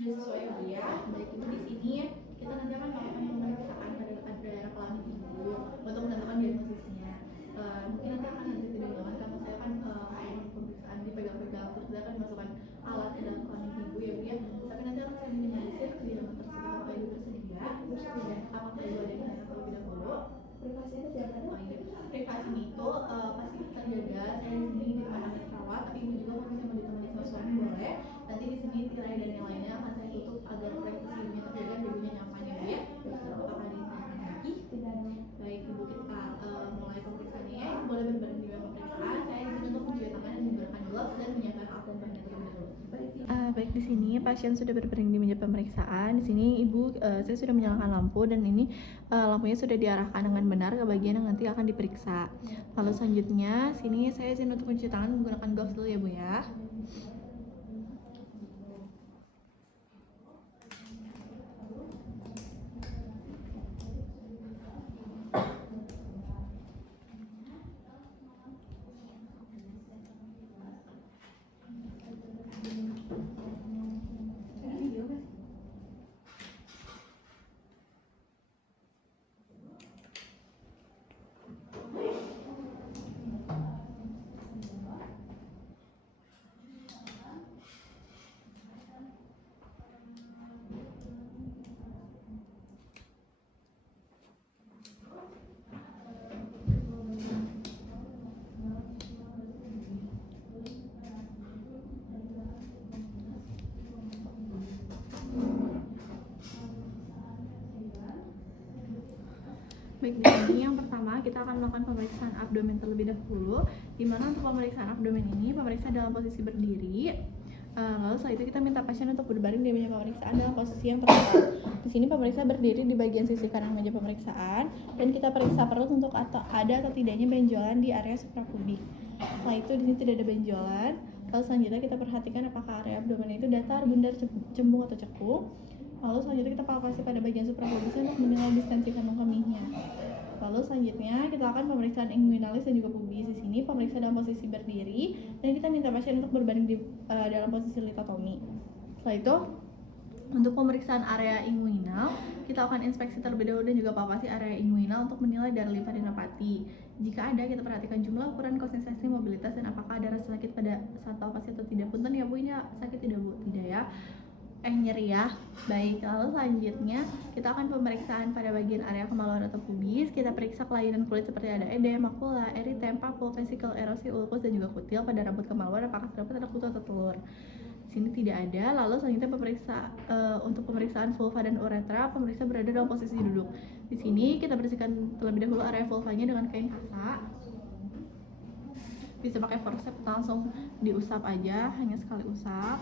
Sudah sesuai ya Bu ya. Baik Ibu, di sini kita nanti akan melakukan pemeriksaan pada daerah kelamin Ibu untuk menentukan diagnosisnya. Mungkin nanti akan tidak nyaman karena saya akan pemeriksaan dipegang-pegang terus dia akan masukkan alat ke dalam kelamin Ibu ya Bu ya. Tapi nanti akan saya menyisir ke dalam tersebut apakah Ibu bersedia dan apakah Ibu ada yang tanya terlebih dahulu. Privasinya siapa? Oh iya, privasi itu pasti kita jaga. Saya di sini di depan anak perawat, tapi Ibu juga kalau misalnya mau ditemani sama suami boleh. Nanti di sini tirai dan yang lainnya akan saya tutup agar privasi Ibunya terjaga dan Ibunya nyaman ya Bu ya. Apakah ada yang tanya lagi? Tidak. Baik Ibu, kita mulai pemeriksaannya ya. Ibu boleh berbaring di meja pemeriksaan. Saya izin untuk mencuci tangan dan menggunakan gloves dan menyiapkan alat dan bahan terlebih dahulu. Baik, di sini pasien sudah berbaring di meja pemeriksaan. Di sini Ibu, saya sudah menyalakan lampu dan ini lampunya sudah diarahkan dengan benar ke bagian yang nanti akan diperiksa. Lalu selanjutnya, sini saya izin untuk mencuci tangan menggunakan gloves dulu ya Bu ya. Baik, di sini yang pertama kita akan melakukan pemeriksaan abdomen terlebih dahulu. Di mana untuk pemeriksaan abdomen ini pemeriksa dalam posisi berdiri. Lalu setelah itu kita minta pasien untuk berbaring di meja pemeriksaan dalam posisi yang terdekat. Di sini pemeriksa berdiri di bagian sisi kanan meja pemeriksaan dan kita periksa perut untuk ada atau tidaknya benjolan di area suprapubik. Setelah itu di sini tidak ada benjolan. Lalu selanjutnya kita perhatikan apakah area abdomen itu datar, bundar, cembung atau cekung. Lalu selanjutnya kita palpasi pada bagian suprapubisnya untuk menilai distensi kandung kemihnya. Lalu selanjutnya kita akan pemeriksaan inguinalis dan juga pubis. Di sini pemeriksa dalam posisi berdiri dan kita minta pasien untuk berbaring di dalam posisi litotomi. Setelah itu untuk pemeriksaan area inguinal, kita akan inspeksi terlebih dahulu dan juga palpasi area inguinal untuk menilai darah linfadenopati. Jika ada, kita perhatikan jumlah, ukuran, konsistensi, mobilitas, dan apakah ada rasa sakit pada saat palpasi atau tidak. Punten ya Bu, ini sakit tidak Bu? Tidak ya. Nyeri ya. Baik, lalu selanjutnya kita akan pemeriksaan pada bagian area kemaluan atau pubis. Kita periksa kelainan kulit seperti ada edem, makula, eritem, papul, vesikel, erosi, ulkus, dan juga kutil pada rambut kemaluan. Apakah terdapat ada kutu atau telur? Di sini tidak ada. Lalu selanjutnya untuk pemeriksaan vulva dan uretra, pemeriksa berada dalam posisi duduk. Di sini kita bersihkan terlebih dahulu area vulvanya dengan kain kasa. Bisa pakai forceps, langsung diusap aja, hanya sekali usap.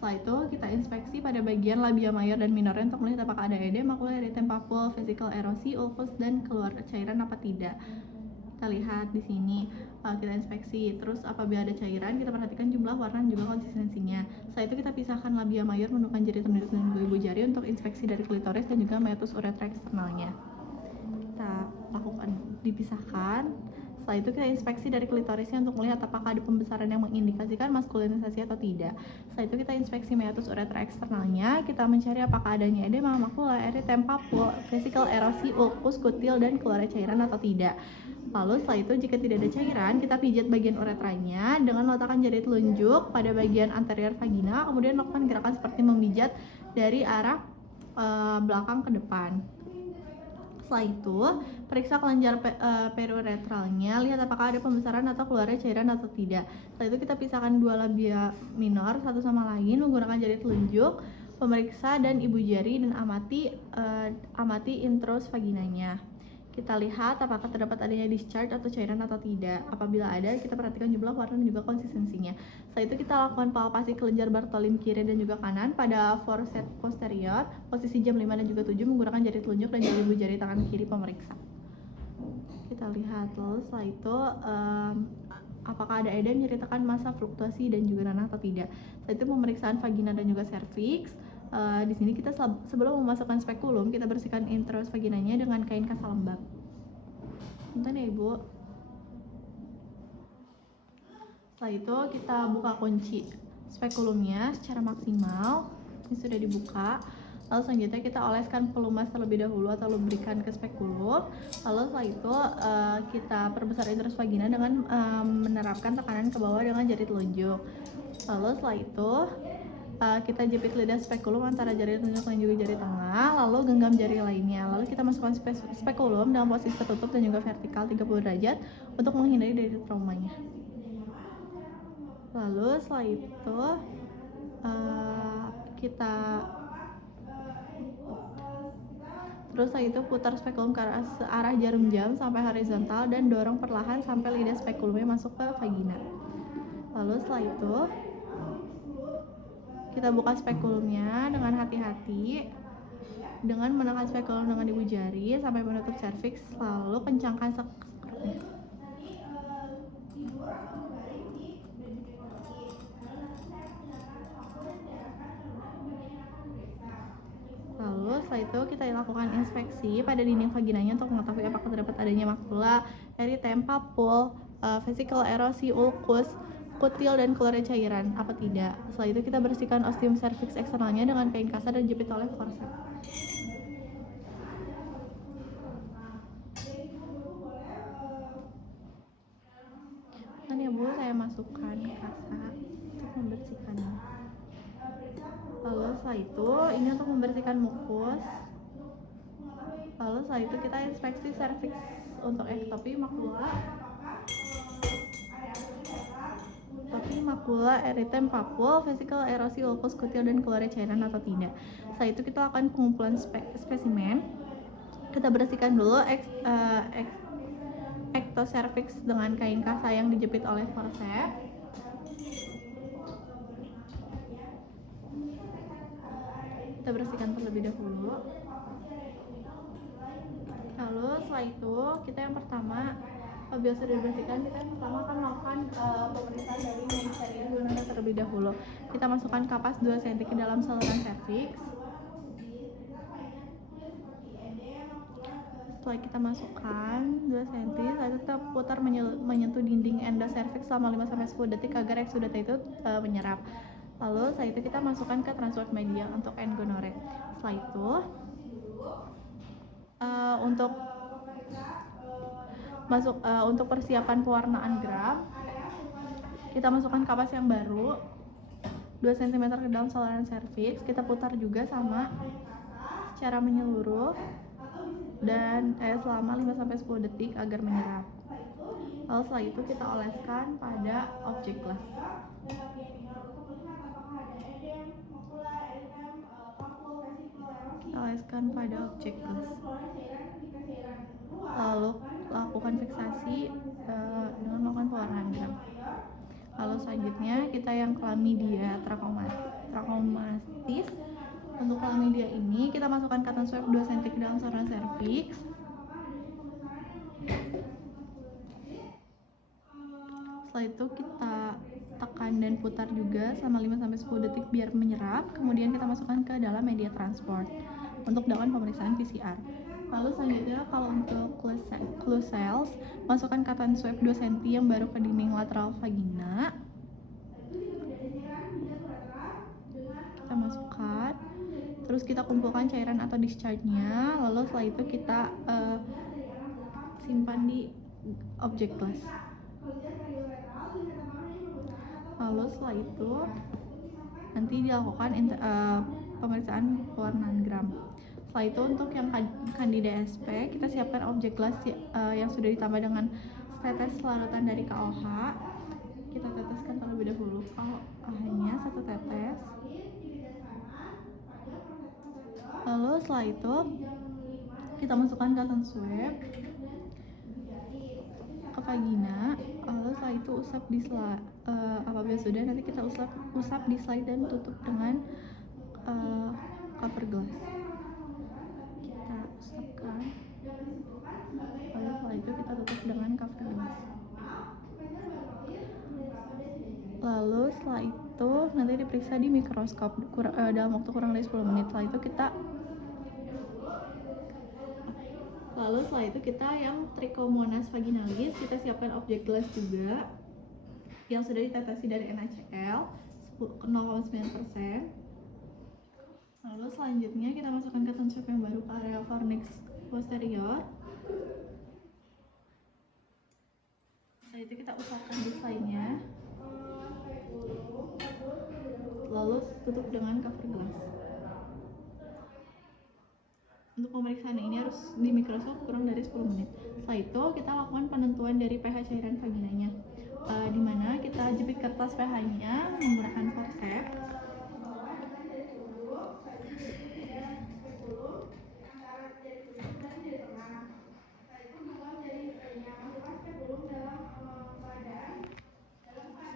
Setelah itu kita inspeksi pada bagian labia mayor dan minor untuk melihat apakah ada edem, makula, eritem, papul, vesikel, erosi, ulkus, dan keluar cairan apa tidak. Kita lihat di sini, kita inspeksi. Terus apabila ada cairan, kita perhatikan jumlah, warna, dan juga konsistensinya. Setelah itu kita pisahkan labia mayor menggunakan jari telunjuk dan ibu jari untuk inspeksi dari klitoris dan juga meatus uretra eksternalnya. Kita lakukan dipisahkan. Setelah itu kita inspeksi dari klitorisnya untuk melihat apakah ada pembesaran yang mengindikasikan maskulinisasi atau tidak. Setelah itu kita inspeksi meatus uretra eksternalnya, kita mencari apakah adanya edema, makula, eritem, papul, vesikel, erosi, ulkus, kutil, dan keluar cairan atau tidak. Lalu setelah itu jika tidak ada cairan, kita pijat bagian uretranya dengan meletakkan jari telunjuk pada bagian anterior vagina, kemudian lakukan gerakan seperti memijat dari arah belakang ke depan. Setelah itu, periksa kelenjar periuretralnya, lihat apakah ada pembesaran atau keluarnya cairan atau tidak. Setelah itu kita pisahkan dua labia minor satu sama lain menggunakan jari telunjuk, pemeriksa dan ibu jari, dan amati intrus vaginanya. Kita lihat apakah terdapat adanya discharge atau cairan atau tidak. Apabila ada, kita perhatikan jumlah, warna, dan juga konsistensinya. Setelah itu kita lakukan palpasi kelenjar Bartholin kiri dan juga kanan pada forceps posterior, posisi jam 5 dan juga 7 menggunakan jari telunjuk dan ibu jari tangan kiri pemeriksa. Kita lihat. Lalu setelah itu apakah ada edem, nyeri tekan, massa, fluktuasi, dan juga nanah atau tidak. Setelah itu pemeriksaan vagina dan juga cervix. Di sini kita sebelum memasukkan spekulum, kita bersihkan intrus vaginanya dengan kain kasa lembab. Bentar ya Ibu. Setelah itu kita buka kunci spekulumnya secara maksimal. ini sudah dibuka. Lalu selanjutnya kita oleskan pelumas terlebih dahulu atau lubrikan ke spekulum. Lalu setelah itu kita perbesar intrus vagina dengan menerapkan tekanan ke bawah dengan jari telunjuk. Lalu setelah itu kita jepit lidah spekulum antara jari telunjuk dan juga jari tengah, lalu genggam jari lainnya. Lalu kita masukkan spekulum dalam posisi tertutup dan juga vertikal 30 derajat untuk menghindari dari traumanya. Lalu setelah itu kita putar spekulum ke arah jarum jam sampai horizontal dan dorong perlahan sampai lidah spekulumnya masuk ke vagina. Lalu setelah itu kita buka spekulumnya dengan hati-hati dengan menekan spekulum dengan ibu jari sampai menutup serviks, lalu kencangkan skrupnya. Lalu setelah itu kita lakukan inspeksi pada dinding vaginanya untuk mengetahui apakah terdapat adanya makula, eritem, papul, vesikel erosi, ulkus, kutil, dan keluarnya cairan apa tidak. Setelah itu kita bersihkan ostium cervix eksternalnya dengan kain kasar dan jepit oleh forceps. Dan ya Bu, saya masukkan kasa untuk membersihkannya. Lalu setelah itu ini untuk membersihkan mukus. Lalu setelah itu kita inspeksi cervix untuk ektopi, makula, eritem, papul, vesikel erosi, ulkus, kutil, dan keluarnya cairan atau tidak. Setelah itu kita lakukan pengumpulan spesimen. Kita bersihkan dulu ektocervix dengan kain kasa yang dijepit oleh forceps. Kita bersihkan terlebih dahulu. Lalu setelah itu kita yang pertama, apabila sudah dibersihkan, kita yang pertama akan melakukan pemeriksaan dari mencari gonada terlebih dahulu. Kita masukkan kapas 2 cm ke dalam saluran cervix. Setelah kita masukkan 2 cm, lalu kita putar menyentuh dinding endocervix selama 5-10 detik agar eksudata itu menyerap. Lalu setelah itu kita masukkan ke transverse media untuk N-gonore. Setelah itu untuk persiapan pewarnaan gram, kita masukkan kapas yang baru 2 cm ke dalam saluran cervix. Kita putar juga sama secara menyeluruh dan selama 5-10 detik agar menyerap. Lalu setelah itu kita oleskan pada objek glass. Lalu lakukan fiksasi dengan melakukan pewarnaan gram. Lalu selanjutnya kita yang chlamydia trachomatis. Untuk chlamydia ini kita masukkan cotton swab 2 cm ke dalam saluran cervix. Setelah itu kita tekan dan putar juga selama 5-10 detik biar menyerap. Kemudian kita masukkan ke dalam media transport untuk dilakukan pemeriksaan PCR. Lalu selanjutnya kalau untuk clue cells, masukkan cotton swab 2 cm yang baru ke dinding lateral vagina. Kita masukkan, terus kita kumpulkan cairan atau discharge-nya. Lalu setelah itu kita simpan di objek glass. Lalu setelah itu nanti dilakukan pemeriksaan pewarnaan gram. Setelah itu untuk yang Candida SP, kita siapkan objek glass yang sudah ditambah dengan tetes larutan dari KOH. Kita teteskan terlebih dahulu KOH-nya 1 tetes. Lalu setelah itu kita masukkan cotton swab ke vagina. Lalu setelah itu usap di slide. Apabila sudah, nanti kita usap di slide dan tutup dengan cover glass. Kita usapkan. Lalu setelah itu kita tutup dengan cover glass. Lalu setelah itu nanti diperiksa di mikroskop dalam waktu kurang dari 10 menit. Lalu setelah itu kita yang Trichomonas vaginalis, kita siapkan objek glass juga yang sudah ditetesi dari NaCl 0,9%. Lalu selanjutnya kita masukkan cotton swab yang baru ke area fornix posterior. Setelah itu kita usapkan desainnya, lalu tutup dengan cover glass. Untuk pemeriksaan ini harus di Microsoft kurang dari 10 menit. Setelah itu kita lakukan penentuan dari pH cairan vaginanya, di mana kita jepit kertas pH-nya menggunakan forceps.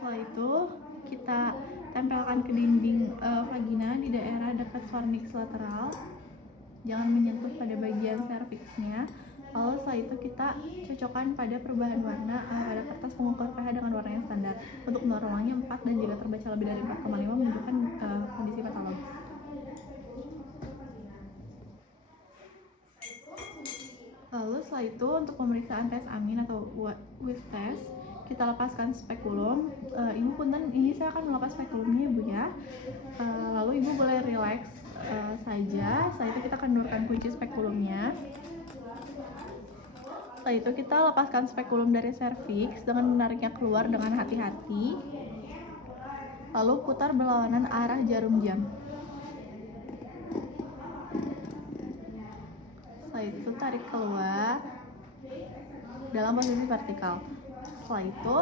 Setelah itu kita tempelkan ke dinding vagina di daerah dekat fornix lateral, jangan menyentuh pada bagian serviksnya. Lalu setelah itu kita cocokkan pada perubahan warna pada kertas pengukur pH dengan warna yang standar. Untuk normalnya 4 dan jika terbaca lebih dari 4,5 menunjukkan kondisi patologis. Lalu setelah itu untuk pemeriksaan tes amin atau Wave test, kita lepaskan spekulum. Ibu punten, ini saya akan melepas spekulumnya ibu ya. Lalu ibu boleh relax saja. Setelah itu kita kendurkan kunci spekulumnya. Setelah itu kita lepaskan spekulum dari serviks dengan menariknya keluar dengan hati-hati. Lalu putar berlawanan arah jarum jam. Setelah itu tarik keluar dalam posisi vertikal. Setelah itu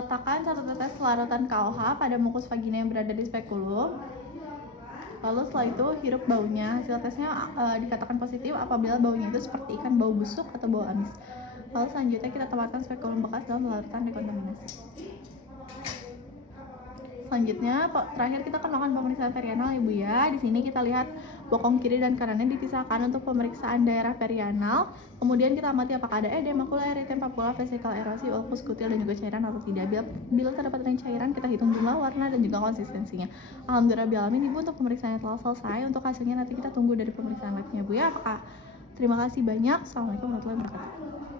letakkan satu tetes larutan KOH pada mukus vagina yang berada di spekulum. Lalu setelah itu hirup baunya. Hasil tesnya dikatakan positif apabila baunya itu seperti ikan bau busuk atau bau amis. Lalu selanjutnya kita tempatkan spekulum bekas dalam larutan dekontaminasi. Selanjutnya, terakhir kita akan melakukan pemeriksaan perianal ibu ya. Di sini kita lihat bokong kiri dan kanannya dipisahkan untuk pemeriksaan daerah perianal. Kemudian kita amati apakah ada edema, makula, erythema, papula, vesikel, erosi, ulkus, kutil, dan juga cairan atau tidak. Bila terdapat adanya cairan, kita hitung jumlah, warna, dan juga konsistensinya. Alhamdulillah ibu, untuk pemeriksaan telah selesai. Untuk hasilnya nanti kita tunggu dari pemeriksaan labnya bu ya. Terima kasih banyak. Assalamualaikum warahmatullahi wabarakatuh.